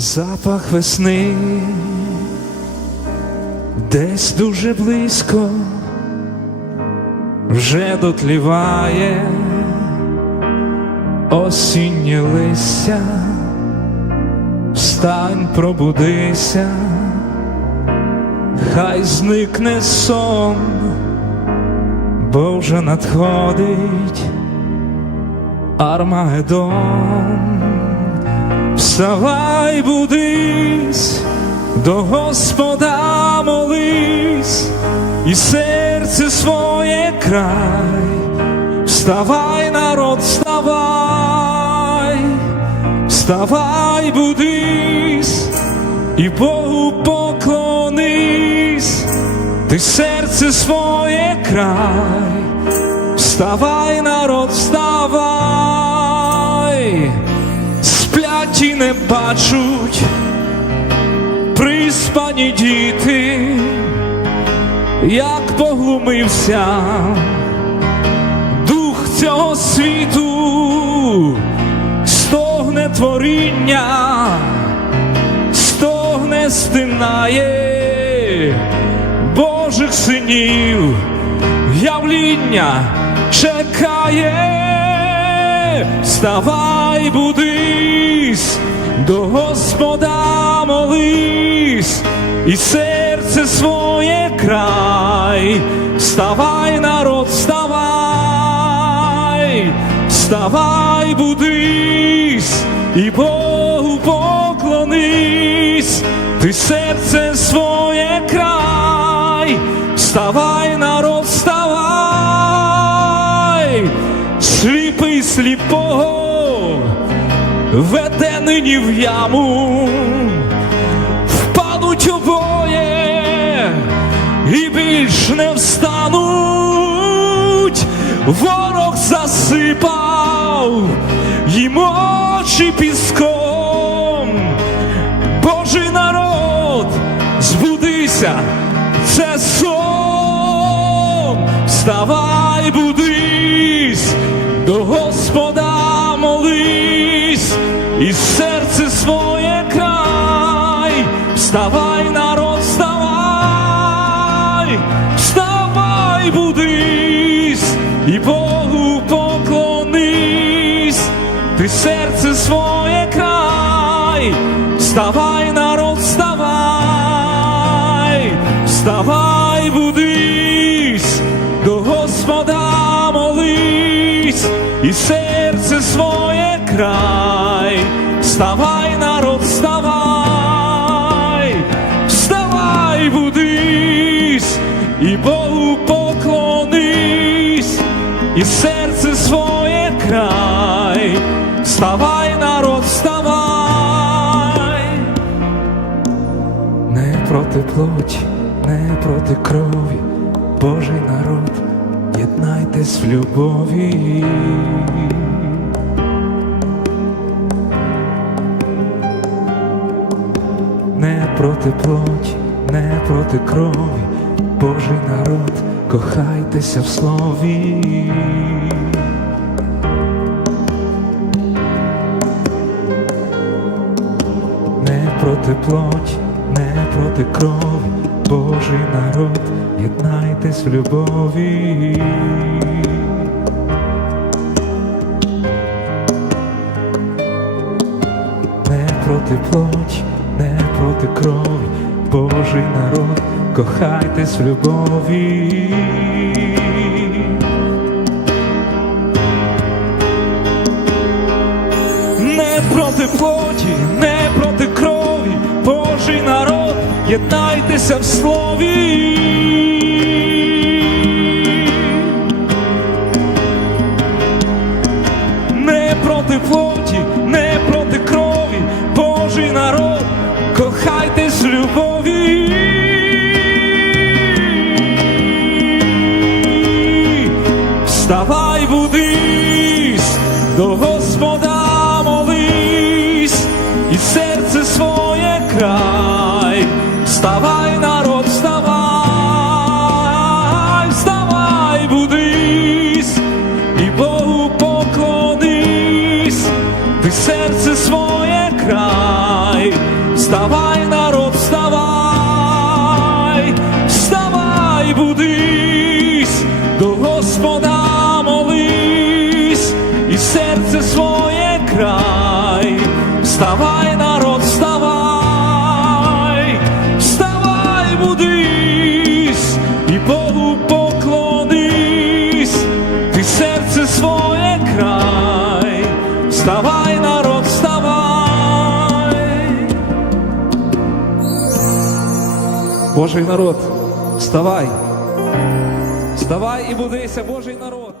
Запах весни десь дуже близько. Вже дотліває осіннє листя, встань, пробудися, хай зникне сон, бо вже надходить Армагеддон. Вставай, будись, до Господа молись, і серце своє край, вставай, народ, вставай, вставай, будись, і Богу поклонись, ти серце своє край, вставай, народ, вставай сплять і не бачуть приспані діти, як поглумився дух цього світу, стогне творіння, стогне стинає Божих синів, явління чекає. Вставай, будись, до Господа молись, і серце своє край, вставай, народ, вставай, вставай, будись, і Богу поклонись, ти серце своє край, вставай, народ, сліпого веде нині в яму, впадуть обоє і більш не встануть, ворог засипав їм очі піском, Божий народ, збудися, це сон, вставай, будись до Господа молись, і серце своє край, вставай, народ, вставай, вставай, будись, і Богу поклонись, ти серце своє край, вставай, народ, вставай, вставай, будись, і серце своє край, вставай, народ, вставай, вставай, будись, і Богу поклонись, і серце своє край, вставай, народ, вставай, не проти плоті, не проти крові, Божий народ, єднайтесь в любові. Не проти плоті, не проти крові, Божий народ, кохайтеся в слові. Не проти плоті, не проти крові, Божий народ, єднайтесь в любові. Не проти плоть, не проти крові, Божий народ, кохайтесь в любові. Єднайтеся в слові. Не проти плоті, не проти крові, Божий народ, кохайтесь в любові. Вставай, будись, ти серце своє край, вставай, народ, вставай, вставай, будись, до Господа молись, і серце своє край, вставай, народ, вставай, вставай, будись, Божий народ, вставай, вставай і будися, Божий народ.